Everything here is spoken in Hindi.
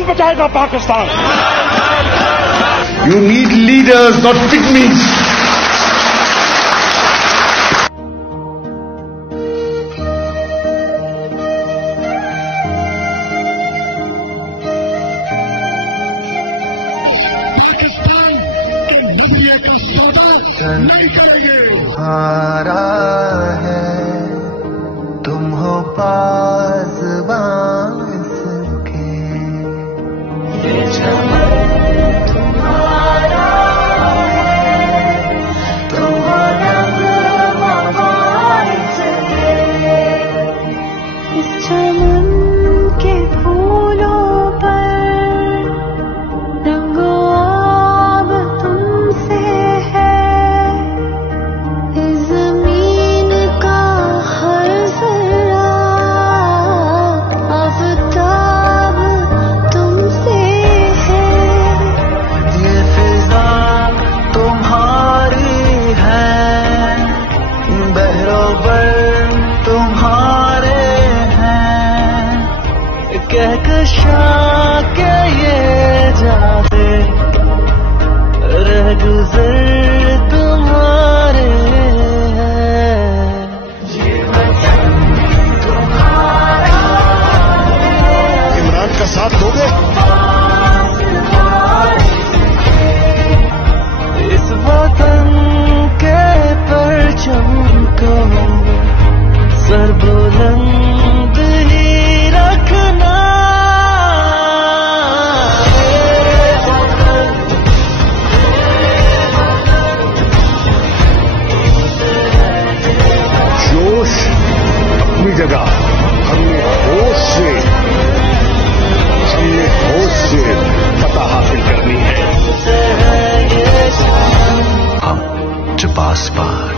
पाकिस्तान बचाएगा Pakistan. You need leaders, not pygmies. हारा है तुम हो पासबान के, ये चमन तुम्हारा है तुम हो रंगबाज के, इस चमन के फूलों पर रंगो अब तुमसे है, इस जमीन का हर जरा आफताब तुमसे है, ये फिजा तुम्हारी है, बहरोवर तुम्हारे हैं, कहकशा के ये जाते रह गुजर तुम्हारे हैं, ये वतन तुम्हारा है, इमरान का साथ दोगे? इस वतन के परचम को सर बुलंद ही रखना, जोश अपनी जगह, हमने होश से फतह हासिल करनी है। हम जब आसमान